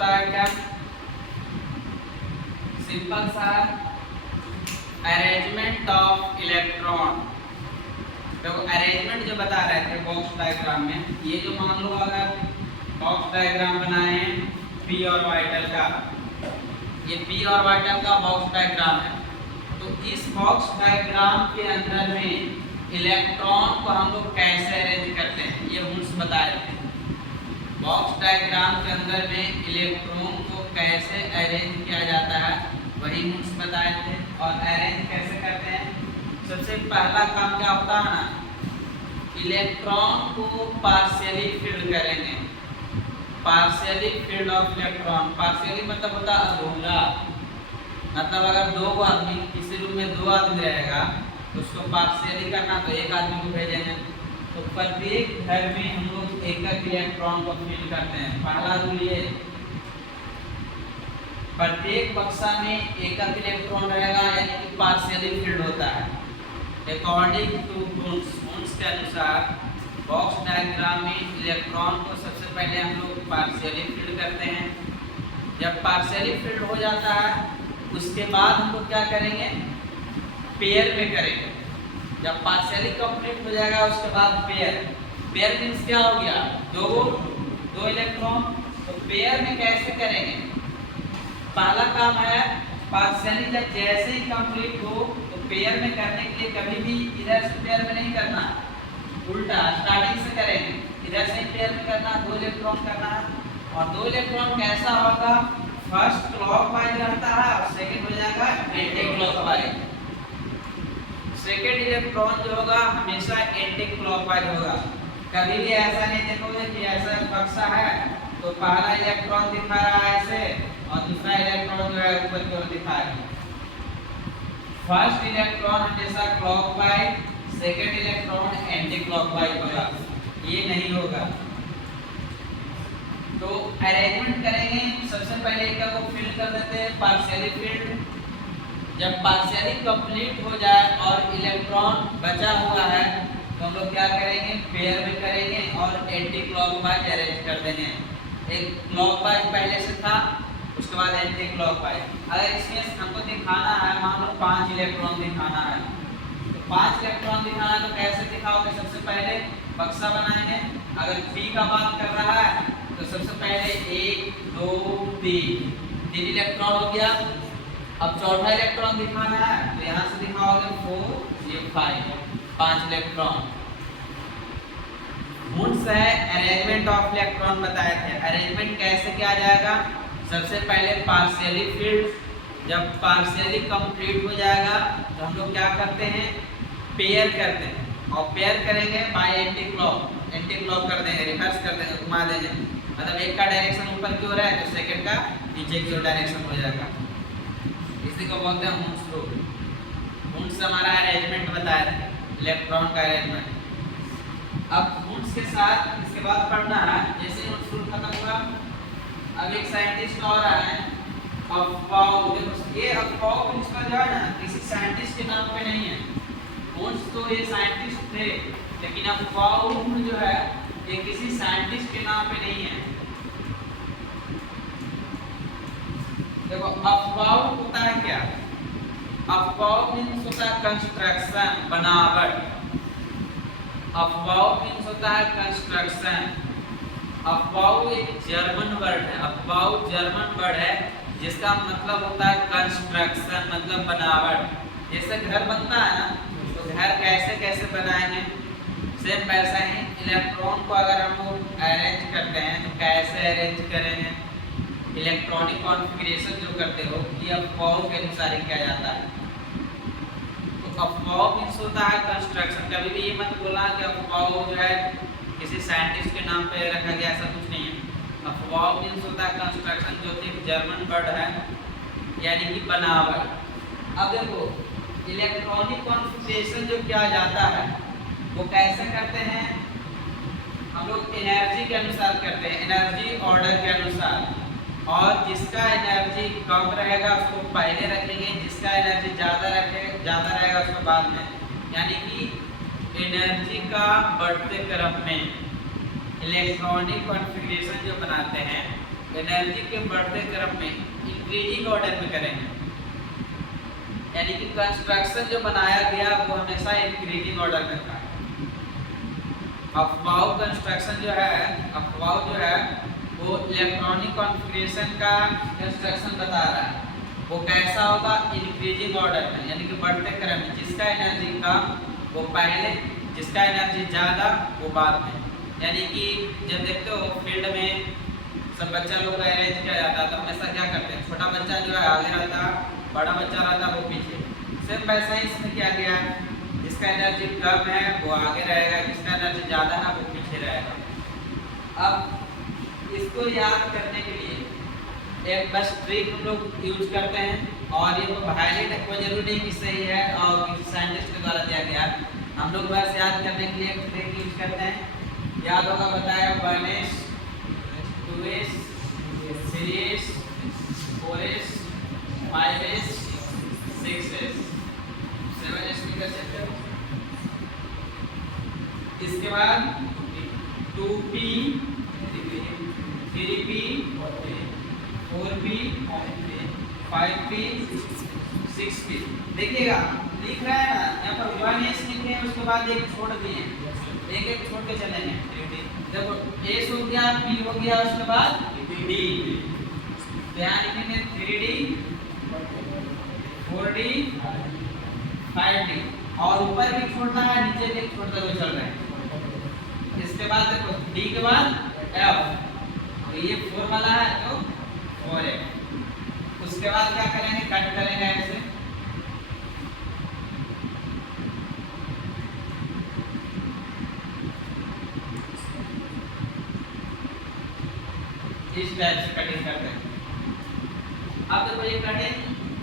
होता है क्या, सिंपल सा अरेंजमेंट ऑफ इलेक्ट्रॉन। देखो अरेंजमेंट जो बता रहे थे बॉक्स डायग्राम में, ये जो मान लो अगर बॉक्स डायग्राम बनाए हैं पी ऑर्बिटल का, ये पी ऑर्बिटल का बॉक्स डायग्राम है, तो इस बॉक्स डायग्राम के अंदर में इलेक्ट्रॉन को हम लोग कैसे अरेंज करते हैं ये हुंस बताए थे। बॉक्स डायग्राम के अंदर में इलेक्ट्रॉन को कैसे अरेंज किया जाता है वही हुंस बताए थे। और अरेंज कैसे करते हैं, सबसे पहला काम क्या होता है ना, इलेक्ट्रॉन को पार्शियली फील्ड करेंगे। Partially field of electron, partially मतलब होता है अधूरा, मतलब अगर दो आदमी किसी रूम में दो आदमी रहेगा तो उसको पार्शियली करना तो एक आदमी को भेजेंगे। तो प्रत्येक घर में हम लोग एक एक इलेक्ट्रॉन को फील करते हैं। पहला रूल ये, प्रत्येक बक्सा में एक एक इलेक्ट्रॉन रहेगा, यानी कि पार्शियली फील्ड होता है। अकॉर्डिंग टू हुंस के अनुसार बॉक्स डायग्राम में इलेक्ट्रॉन को सबसे पहले हम लोग पार्शियली फील्ड करते हैं। जब पार्शियली फील्ड हो जाता है उसके बाद हम लोग क्या करेंगे, पेयर में करेंगे। जब पार्शियली कंप्लीट हो जाएगा उसके बाद पेयर, पेयर मीन्स क्या हो गया, दो इलेक्ट्रॉन। तो पेयर में कैसे करेंगे, पहला काम है पार्शियली जब जैसे ही कंप्लीट हो तो पेयर में करने के लिए कभी भी इधर से पेयर में नहीं करना, उल्टा स्टार्टिंग से करेंगे, इधर से पेयर में करना, दो इलेक्ट्रॉन करना है। और दो इलेक्ट्रॉन कैसा होगा, फर्स्ट क्लॉकवाइज रहता है और सेकंड हो जाएगा एंटी क्लॉकवाइज। सेकंड इलेक्ट्रॉन जो होगा हमेशा एंटी क्लॉकवाइज होगा। कभी भी ऐसा नहीं देखोगे कि ऐसा बक्सा है तो पहला इलेक्ट्रॉन दिखा रहा है ऐसे और दूसरा इलेक्ट्रॉन जो है ऊपर की ओर दिखाएगा। फर्स्ट इलेक्ट्रॉन हमेशा clockwise, second electron anti clockwise होगा, ये नहीं होगा। तो अरेंजमेंट करेंगे, सबसे पहले एक को फिल कर देते हैं पार्शियली फील्ड। जब पार्शियली कंप्लीट हो जाए और इलेक्ट्रॉन बचा हुआ है तो हम लोग क्या करेंगे, पेयर में करेंगे और एंटी क्लॉकवाइज अरेंज कर देंगे। एक क्लॉकवाइज पहले से था, उसके बाद एंटी क्लॉकवाइज। अगर इसमें हमको दिखाना है, मान लो 5 इलेक्ट्रॉन दिखाना है, तो 5 इलेक्ट्रॉन दिखाना है तो कैसे दिखाओगे, सबसे पहले बक्सा बनाएंगे। अगर पी का बात कर रहा है तो सबसे पहले 1 2 3 इलेक्ट्रॉन हो गया। अब चौथा इलेक्ट्रॉन दिखाना है तो यहाँ से दिखाओगे 4 ये 5 इलेक्ट्रॉन। हुंस है अरेंजमेंट ऑफ इलेक्ट्रॉन बताए थे। अरेंजमेंट कैसे किया जाएगा, सबसे पहले पार्शियली फील्ड, जब पार्शियली कंप्लीट हो जाएगा तो हम लोग क्या करते हैं, पेयर करते हैं। और पेयर करेंगे बाय एंटी क्लॉक कर देंगे, रिवर्स कर देंगे, घुमा देंगे। मतलब एक का डायरेक्शन ऊपर की ओर है तो सेकंड का नीचे की ओर डायरेक्शन हो जाएगा। इसी को बोलते हैं हुंस रूल। हुंस हमारा अरेंजमेंट बताया था, इलेक्ट्रॉन का अरेंजमेंट। अब हुंस के साथ इसके बाद पढ़ना है, जैसे हुंस रूल खत्म हुआ अब एक साइंटिस्ट और आए अफवाह। देखो ये अफवाह प्रिंसिपल जो है ना किसी साइंटिस्ट के नाम पे नहीं है। हुंस तो ये साइंटिस्ट थे, लेकिन अफवाह जो है ये किसी साइंटिस्ट के नाम पे नहीं है। देखो अफवाह होता है क्या, अफवाह मीन्स होता है कंस्ट्रक्शन, बनावट। अफवाह मीन्स होता है कंस्ट्रक्शन। अफवाह एक जर्मन वर्ड है, अफवाह जर्मन वर्ड है जिसका मतलब होता है कंस्ट्रक्शन, मतलब बनावट। जैसे घर बनता है ना, तो घर कैसे कैसे बनाएंगे, सेम वैसा ही इलेक्ट्रॉन को अगर हम लोग अरेंज करते हैं तो कैसे अरेंज करेंगे, इलेक्ट्रॉनिक कॉन्फ़िगरेशन जो करते हो ये अफवाह के अनुसार ही किया जाता है। तो अफवाह मीन्स होता है कंस्ट्रक्शन। कभी भी ये मत बोलना कि अफवाह जो है किसी साइंटिस्ट के नाम पे रखा गया, ऐसा कुछ नहीं है। अफवाह मीन्स होता है कंस्ट्रक्शन, जो कि जर्मन वर्ड है, यानी कि बनावट। अब देखो इलेक्ट्रॉनिक कॉन्फ़िगरेशन जो किया जाता है वो कैसे करते हैं, हम लोग एनर्जी के अनुसार करते हैं, एनर्जी ऑर्डर के अनुसार। और जिसका एनर्जी कम रहेगा उसको पहले रखेंगे, जिसका एनर्जी ज़्यादा रहेगा उसको बाद में। यानी कि एनर्जी का बढ़ते क्रम में इलेक्ट्रॉनिक कॉन्फ़िगरेशन जो बनाते हैं एनर्जी के बढ़ते क्रम में इंक्रीजिंग ऑर्डर में करेंगे, यानी कि कंस्ट्रक्शन जो बनाया गया वो हमेशा इंक्रीजिंग ऑर्डर में था। अफवाह कंस्ट्रक्शन जो है, अफवाह जो है वो इलेक्ट्रॉनिक कॉन्फ़िगरेशन का कंस्ट्रक्शन बता रहा है। वो कैसा होगा? इंक्रीजिंग ऑर्डर में, यानी कि बढ़ते क्रम में। जिसका एनर्जी कम वो पहले, जिसका एनर्जी ज़्यादा वो बाद में। यानी कि जब देखते हो फील्ड में सब बच्चा लोग का अरेंज किया जाता है तो हमेशा क्या करते हैं, छोटा बच्चा जो है आगे रहता है, बड़ा बच्चा रहता है वो पीछे। सेम वैसा ही इसमें किया गया है, जिसका एनर्जी कम है वो आगे रहेगा, जिसका एनर्जी ज़्यादा है वो पीछे रहेगा। अब इसको याद करने के लिए एक बस ट्रिक हम लोग यूज करते हैं, और ये तो हाईलाइट है, कोई जरूरी नहीं कि सही है और किसी साइंटिस्ट के द्वारा दिया गया। हम लोग बस याद करने के लिए एक ट्रिक यूज करते हैं। याद होगा, बताया 1s 2s 3s 4s 5s 6s 7s भी कर सकते हो। इसके बाद 2p 3p 4p 5p 6p। देखिएगा लिख रहा है ना, यहाँ पर 1s लिखे हैं, उसके बाद एक छोड़ दिए, एक एक छोड़ के चलेंगे। देखो एस हो गया, पी हो गया, उसके बाद डी। ध्यान लिखेंगे 3d 4d 5d, और ऊपर भी छोड़ना है, नीचे भी छोड़ते हुए चल रहे हैं। इसके बाद देखो डी के बाद एफ, तो ये 4 वाला है तो 4 है। उसके बाद क्या करेंगे, कट करेंगे ऐसे। इस टाइप से कटिंग करते हैं। अब देखो ये कटिंग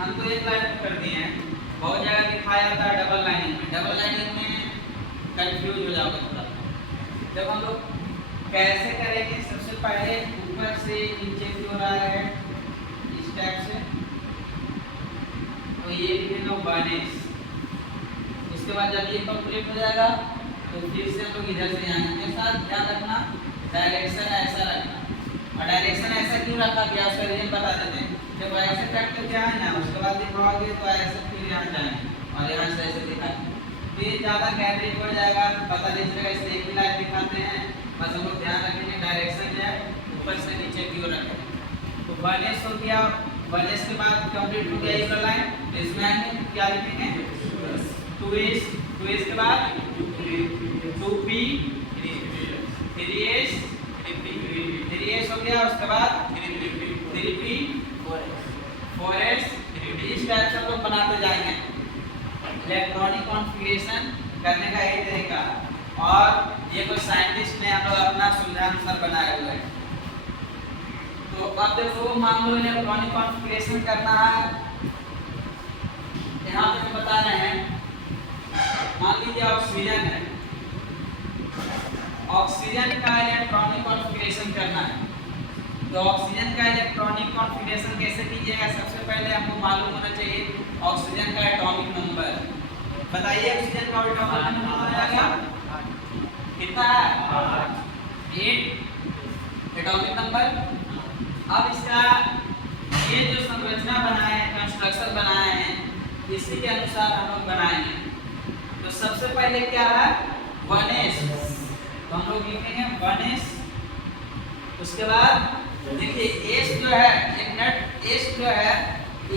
हम तो एक लाइन कर दिए हैं, बहुत जगह दिखाया जाता है डबल लाइनिंग में। डबल लाइनिंग में कंफ्यूज हो जाओगे थोड़ा। जब हम लोग कैसे करेंगे, सबसे पहले ऊपर से नीचे की ओर आ रहा है इस टाइप से, तो ये लिखेंगे 1s। उसके बाद जब ये कंप्लीट हो जाएगा तो फिर से हम लोग इधर से यहाँ के साथ ध्यान रखना, डायरेक्शन ऐसा रखना। और डायरेक्शन ऐसा क्यों रखा गया उसका रीजन बता देते हैं। जब ऐसे कट करके आए ना, उसके बाद दिखाओगे तो ऐसे फिर यहाँ जाएंगे और यहाँ से ऐसे दिखाएंगे, फिर ज़्यादा गैदरिंग हो जाएगा, पता नहीं चलेगा। इसलिए एक ही लाइन दिखाते हैं, बस हम लोग ध्यान रखेंगे डायरेक्शन जो है ऊपर से नीचे की ओर रखेंगे। तो 1s हो गया, 1s के बाद कंप्लीट हो गया ये वाला लाइन। इसमें आएंगे क्या लिखेंगे 2s, 2s के बाद 2p 3s 3s हो गया, उसके बाद 3p 4s 3p। इस टाइप से हम लोग बनाते जाएंगे। इलेक्ट्रॉनिक कॉन्फ़िगरेशन करने का यही तरीका, और ये कोई साइंटिस्ट ने हम लोग अपना सुविधानुसार बनाए हुए हैं। तो अब देखो मान लो इलेक्ट्रॉनिक कॉन्फ़िगरेशन करना है, यहाँ पे बता रहे हैं, मान लीजिए ऑक्सीजन है, ऑक्सीजन का इलेक्ट्रॉनिक कॉन्फ़िगरेशन करना है। तो ऑक्सीजन का इलेक्ट्रॉनिक कॉन्फ़िगरेशन कैसे कीजिएगा, सबसे पहले आपको मालूम होना चाहिए ऑक्सीजन का एटॉमिक नंबर। बताइए ऑक्सीजन का एटॉमिक नंबर आएगा कितना है, 8 एटॉमिक नंबर। अब इसका ये जो संरचना बनाए हैं, कंस्ट्रक्शन बनाए हैं, इसी के अनुसार हम लोग बनाएंगे। तो सबसे पहले क्या है 1s, तो हम लोग लिखेंगे 1s। उसके बाद देखिए s जो है, एक मिनट, s जो है,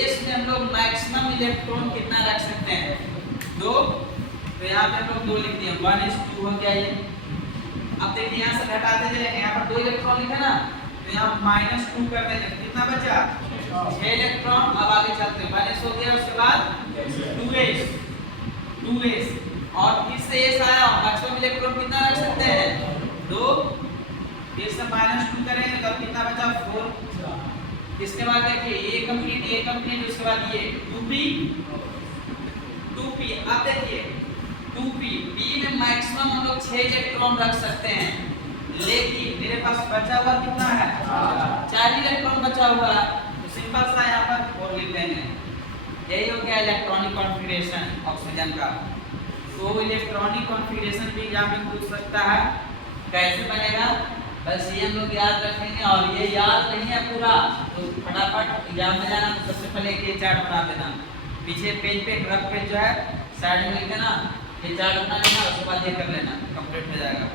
s में हम लोग मैक्सिमम इलेक्ट्रॉन कितना रख सकते हैं, 2। तो यहाँ पे हम लोग 2 लिख दिए, 1s2 हो गया ये। अब देखिए यहाँ से घटाते जाएंगे, यहाँ पर 2 इलेक्ट्रॉन लिखे ना, तो यहाँ -2 कर देंगे, कितना बचा 6 इलेक्ट्रॉन। अब आगे चलते हैं, 1s हो गया, उसके बाद 2s, और फिर से s आया, मैक्सिमम इलेक्ट्रॉन कितना रख सकते हैं 2। फिर से -2 करेंगे तो कितना बचा 4। इसके बाद देखिए ये कंप्लीट, उसके बाद ये 2p। अब देखिए 2p, p में मैक्सिमम हम लोग 6 इलेक्ट्रॉन रख सकते हैं, लेकिन मेरे पास बचा हुआ कितना है 4 इलेक्ट्रॉन बचा हुआ है, तो सिंपल सा यहाँ पर 4 लिख देंगे। यही हो गया इलेक्ट्रॉनिक कॉन्फ़िगरेशन ऑक्सीजन का। तो इलेक्ट्रॉनिक कॉन्फ़िगरेशन भी एग्जाम में पूछ सकता है, कैसे बनेगा बस ये लोग याद रखेंगे, और ये याद नहीं है पूरा तो फटाफट एग्जाम में जाना तो सबसे पहले ये चार्ट बना देना, पीछे पेज पे रफ पेज जो है साइड में लिख देना, ये चार्ट बना लेना, उसके बाद ये कर लेना, कंप्लीट हो जाएगा।